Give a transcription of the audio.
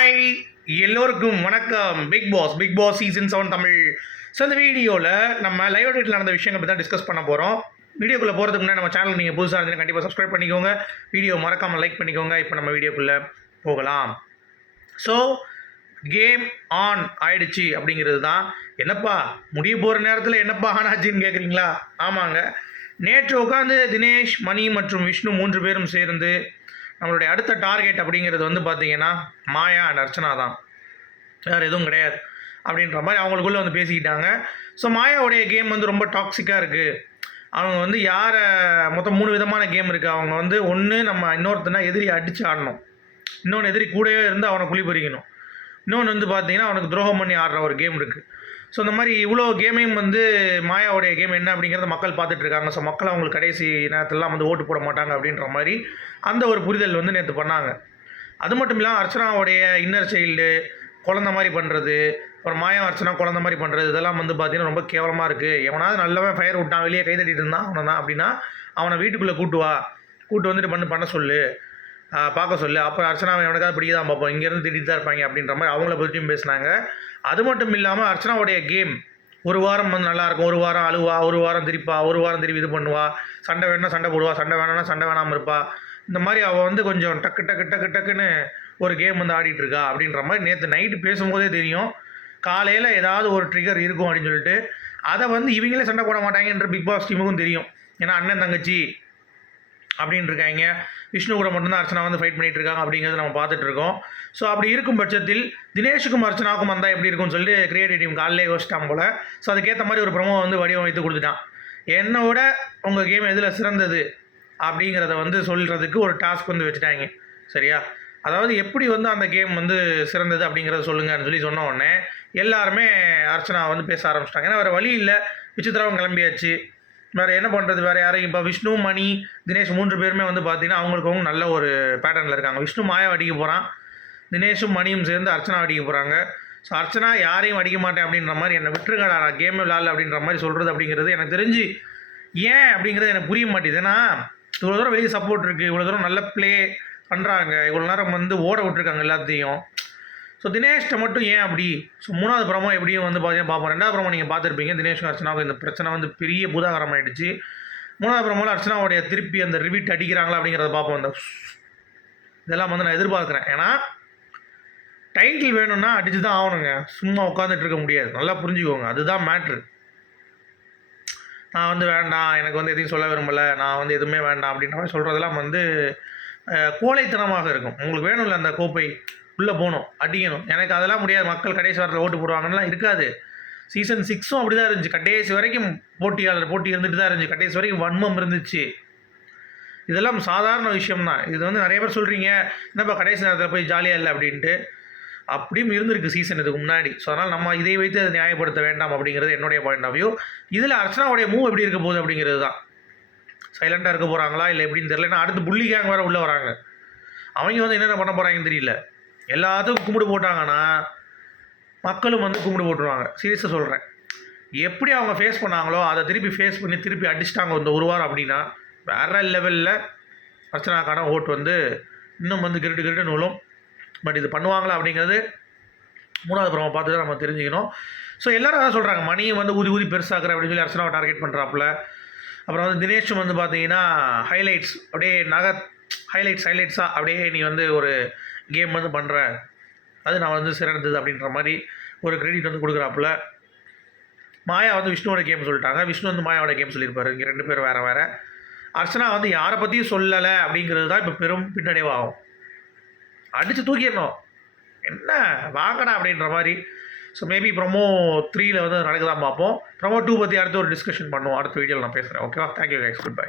Hi எல்லோருக்கும் வணக்கம். Bigg Boss Bigg Boss season seven Tamil. So இந்த வீடியோவில் நம்ம லைவ் அப்டேட்டில் நடந்த விஷயங்கள் பற்றி தான் டிஸ்கஸ் பண்ண போகிறோம் வீடியோக்குள்ளே போகிறதுக்கு முன்னாடி நம்ம சேனல் நீங்கள் புதுசாக இருந்தீங்கன்னா கண்டிப்பாக சப்ஸ்கிரைப் பண்ணிக்கோங்க. வீடியோ மறக்காமல் லைக் பண்ணிக்கோங்க. இப்போ நம்ம வீடியோக்குள்ளே போகலாம். ஸோ கேம் ஆன் ஆயிடுச்சு அப்படிங்கிறது தான். என்னப்பா முடிய போகிற நேரத்தில் என்னப்பா ஆன் ஆச்சுன்னு கேட்குறீங்களா ஆமாங்க. நேற்று உட்காந்து தினேஷ் மணி மற்றும் விஷ்ணு மூன்று பேரும் சேர்ந்து நம்மளுடைய அடுத்த டார்கெட் அப்படிங்கிறது வந்து பார்த்தீங்கன்னா மாயா அண்ட் அர்ச்சனா தான். வேறு எதுவும் கிடையாது. அப்படின்ற மாதிரி அவங்களுக்குள்ளே வந்து பேசிக்கிட்டாங்க. ஸோ மாயாவுடைய கேம் வந்து ரொம்ப டாக்ஸிக்காக இருக்குது அவங்க வந்து யாரை மொத்தம் மூணு விதமான கேம் இருக்குது அவங்க வந்து ஒன்று நம்ம இன்னொருத்தனா எதிரி அடித்து ஆடணும். இன்னொன்று எதிரி கூடவே இருந்து அவனை குழி பறிக்கணும். இன்னொன்று வந்து பார்த்தீங்கன்னா அவனுக்கு துரோகம் பண்ணி ஆடுற ஒரு கேம் இருக்குது ஸோ இந்த மாதிரி இவ்வளோ கேமையும் வந்து மாயாவுடைய கேம் என்ன அப்படிங்கிறத மக்கள் பார்த்துட்ருக்காங்க. ஸோ மக்கள் அவங்களுக்கு கடைசி நேரத்திலலாம் வந்து ஓட்டு போட மாட்டாங்க அப்படின்ற மாதிரி அந்த ஒரு புரிதல் வந்து நேற்று பண்ணாங்க. அது மட்டும் இல்லாமல் அர்ச்சனாவுடைய இன்னர் சைல்டு குழந்த மாதிரி பண்ணுறது அப்புறம் மாயா அர்ச்சனா குழந்த மாதிரி பண்ணுறது இதெல்லாம் வந்து பார்த்திங்கன்னா ரொம்ப கேவலமாக இருக்குது எவனாவது நல்லவன் ஃபயர் விட்டான் வெளியே கை தட்டிட்டு இருந்தான் அவனை தான் அப்படின்னா அவனை வீட்டுக்குள்ளே கூட்டு வா. கூட்டு வந்துட்டு பண்ணு பண்ண சொல்லு. பார்க்க சொல்லு. அப்புறம் அர்ச்சனாவை எவனுக்காவது பிடிக்க தான் பார்ப்போம். இங்கேருந்து திட்டிட்டு தான் இருப்பாங்க அப்படின்ற மாதிரி அவங்கள பற்றியும் பேசினாங்க. அது மட்டும் இல்லாமல் அர்ச்சனாவுடைய கேம் ஒரு வாரம் வந்து நல்லாயிருக்கும் ஒரு வாரம் அழுவா ஒரு வாரம் திரிப்பா ஒரு வாரம் திருப்பி இது பண்ணுவா. சண்டை வேணும்னா சண்டை போடுவா சண்டை வேணாம்னா சண்டை வேணாமல் இருப்பா. இந்த மாதிரி அவள் வந்து கொஞ்சம் டக்கு டக்கு டக்கு டக்குன்னு ஒரு கேம் வந்து ஆடிட்டு இருக்கா அப்படின்ற மாதிரி நேற்று நைட்டு பேசும்போதே தெரியும். காலையில் ஏதாவது ஒரு ட்ரிகர் இருக்கும் அப்படின்னு சொல்லிட்டு. அதை வந்து இவங்களே சண்டை போட மாட்டாங்கன்ற பிக் பாஸ் டீமுக்கும் தெரியும். ஏன்னா அண்ணன் தங்கச்சி அப்படின்னு இருக்காங்க விஷ்ணு கூட மட்டும்தான் அர்ச்சனா வந்து ஃபைட் பண்ணிட்டு இருக்காங்க அப்படிங்கிறத நம்ம பார்த்துட்டு இருக்கோம் ஸோ அப்படி இருக்கும் பட்சத்தில் தினேஷுக்கும் அர்ச்சனாவுக்கும் வந்தால் எப்படி இருக்கும்னு சொல்லிட்டு கிரியேட்டிவ் டீம் காலையிலே யோசிச்சிட்டான் போல். ஸோ அதுக்கேற்ற மாதிரி ஒரு ப்ரொமோ வந்து வடிவமைத்து கொடுத்துட்டான். என்னை விட உங்கள் கேம் எதில் சிறந்தது அப்படிங்கிறத வந்து சொல்கிறதுக்கு ஒரு டாஸ்க் வந்து வச்சுட்டாங்க. சரியா? அதாவது எப்படி வந்து அந்த கேம் வந்து சிறந்தது அப்படிங்கிறத சொல்லுங்கன்னு சொல்லி சொன்ன உடனே எல்லாருமே அர்ச்சனா வந்து பேச ஆரம்பிச்சிட்டாங்க. ஏன்னா வேறு வழி இல்லை. விசித்திராவும் கிளம்பியாச்சு. வேறு என்ன பண்ணுறது வேறு யாரும் இப்போ விஷ்ணு மணி தினேஷ் மூன்று பேருமே வந்து பார்த்தீங்கன்னா அவங்களுக்கு அவங்க நல்ல ஒரு பேட்டர்னில் இருக்காங்க. விஷ்ணு மாயம் அடிக்க போகிறான் தினேஷும் மணியும் சேர்ந்து அர்ச்சனா அடிக்க போகிறாங்க ஸோ அர்ச்சனா யாரையும் அடிக்க மாட்டேன் அப்படின்ற மாதிரி என்னை விட்டுருங்கடா நான் கேமே விளாட்ல அப்படின்ற மாதிரி சொல்கிறது அப்படிங்கிறது எனக்கு தெரிஞ்சு ஏன் அப்படிங்கிறது எனக்கு புரிய மாட்டேது. ஏன்னா இவ்வளோ தூரம் வெளியே சப்போர்ட் இருக்குது இவ்வளோ தூரம் நல்ல ப்ளே பண்ணுறாங்க இவ்வளோ நேரம் வந்து ஓட விட்டுருக்காங்க எல்லாத்தையும். ஸோ தினேஷ்கிட்ட மட்டும் ஏன் அப்படி? ஸோ மூணாவது ப்ரோமோ எப்படியும் வந்து பார்த்தீங்கன்னா பார்ப்போம் ரெண்டாவது ப்ரோமோ நீங்கள் பார்த்துருப்பீங்க. தினேஷ் அர்ச்சனாவுக்கு இந்த பிரச்சனை வந்து பெரிய பூதாகரம் ஆயிடுச்சு. மூணாவது ப்ரோமோவில் அர்ச்சனாவுடைய திருப்பி அந்த ரிவிட் அடிக்கிறாங்களா அப்படிங்கிறத பார்ப்போம் அந்த இதெல்லாம் வந்து நான் எதிர்பார்க்குறேன். ஏன்னா டைட்டில் வேணும்னா அடித்து தான் ஆகணுங்க. சும்மா உட்காந்துட்டு இருக்க முடியாது. நல்லா புரிஞ்சுக்கோங்க. அதுதான் மேட்ரு நான் வந்து வேண்டாம். எனக்கு வந்து எதையும் சொல்ல விரும்பலை. நான் வந்து எதுவுமே வேண்டாம் அப்படின்ற மாதிரி சொல்கிறதெல்லாம் வந்து கோழைத்தனமாக இருக்கும். உங்களுக்கு வேணும்ல அந்த கோப்பை? உள்ளே போகணும் அடிக்கணும். எனக்கு அதெல்லாம் முடியாது. மக்கள் கடைசி வாரத்தில் ஓட்டு போடுவாங்கலாம் இருக்காது. சீசன் சிக்ஸும் அப்படி தான் இருந்துச்சு. கடைசி வரைக்கும் போட்டியாளர் போட்டி இருந்துட்டு தான் இருந்துச்சு. கடைசி வரைக்கும் வன்மம் இருந்துச்சு. இதெல்லாம் சாதாரண விஷயம் தான் இது வந்து நிறைய பேர் சொல்கிறீங்க என்னப்பா கடைசி நேரத்தில் போய் ஜாலியாக இல்லை? அப்படின்ட்டு. அப்படியும் இருந்திருக்கு சீசன் இதுக்கு முன்னாடி. ஸோ அதனால் நம்ம இதை வைத்து அதை நியாயப்படுத்த வேண்டாம் அப்படிங்கிறது என்னுடைய பாயிண்ட் ஆஃப் வியூ இதில் அர்ச்சனாவுடைய மூவ் எப்படி இருக்க போகுது அப்படிங்கிறது தான். சைலண்டாக இருக்க போகிறாங்களா இல்லை எப்படின்னு தெரியல. ஏன்னா அடுத்து புள்ளி கேங் வேறு உள்ளே வராங்க. அவங்க வந்து என்னென்ன பண்ண போகிறாங்கன்னு தெரியல. எல்லாத்துக்கும் கும்பிடு போட்டாங்கன்னா மக்களும் வந்து கும்பிடு போட்டுருவாங்க. சீரியஸாக சொல்கிறேன் எப்படி அவங்க ஃபேஸ் பண்ணாங்களோ அதை திருப்பி ஃபேஸ் பண்ணி திருப்பி அடிச்சிட்டாங்க இந்த ஒரு வாரம் அப்படின்னா வேறு லெவலில் அர்ச்சனாக்கான ஓட்டு வந்து இன்னும் வந்து கிரிட்டு கிரிட்டு நூலும் பட் இது பண்ணுவாங்களா அப்படிங்கிறது மூணாவது புறமா பார்த்து தான் நம்ம தெரிஞ்சுக்கணும். ஸோ எல்லோரும் அதான் சொல்கிறாங்க மணியை வந்து ஊதி ஊதி பெருசாக்குற அப்படின்னு சொல்லி அர்ச்சனாவை டார்கெட் பண்ணுறாப்புல அப்புறம் வந்து தினேஷும் வந்து பார்த்தீங்கன்னா ஹைலைட்ஸ் அப்படியே நக ஹைலைட்ஸ் ஹைலைட்ஸாக அப்படியே நீ வந்து ஒரு கேம் வந்து பண்ணுற அது நான் வந்து சிறந்தது அப்படின்ற மாதிரி ஒரு கிரெடிட் வந்து கொடுக்குறாப்புல. மாயா வந்து விஷ்ணுவோட கேம் சொல்லிட்டாங்க. விஷ்ணு வந்து மாயாவோட கேம் சொல்லியிருப்பாரு. இங்கே ரெண்டு பேரும் வேறு வேறு. அர்ச்சனா வந்து யாரை பற்றியும் சொல்லலை அப்படிங்கிறது தான் இப்போ பெரும் பின்னடைவாகும். அடித்து தூக்கிடணும். என்ன? வாங்கடா அப்படின்ற மாதிரி. ஸோ மேபி ப்ரொமோ த்ரீயில் வந்து நடக்குதான் பார்ப்போம். ப்ரொமோ டூ பற்றி அடுத்து ஒரு டிஸ்கஷன் பண்ணுவோம். அடுத்த வீடியோவில் நான் பேசுகிறேன் ஓகேவா தேங்க்யூ கைஸ் குட் பை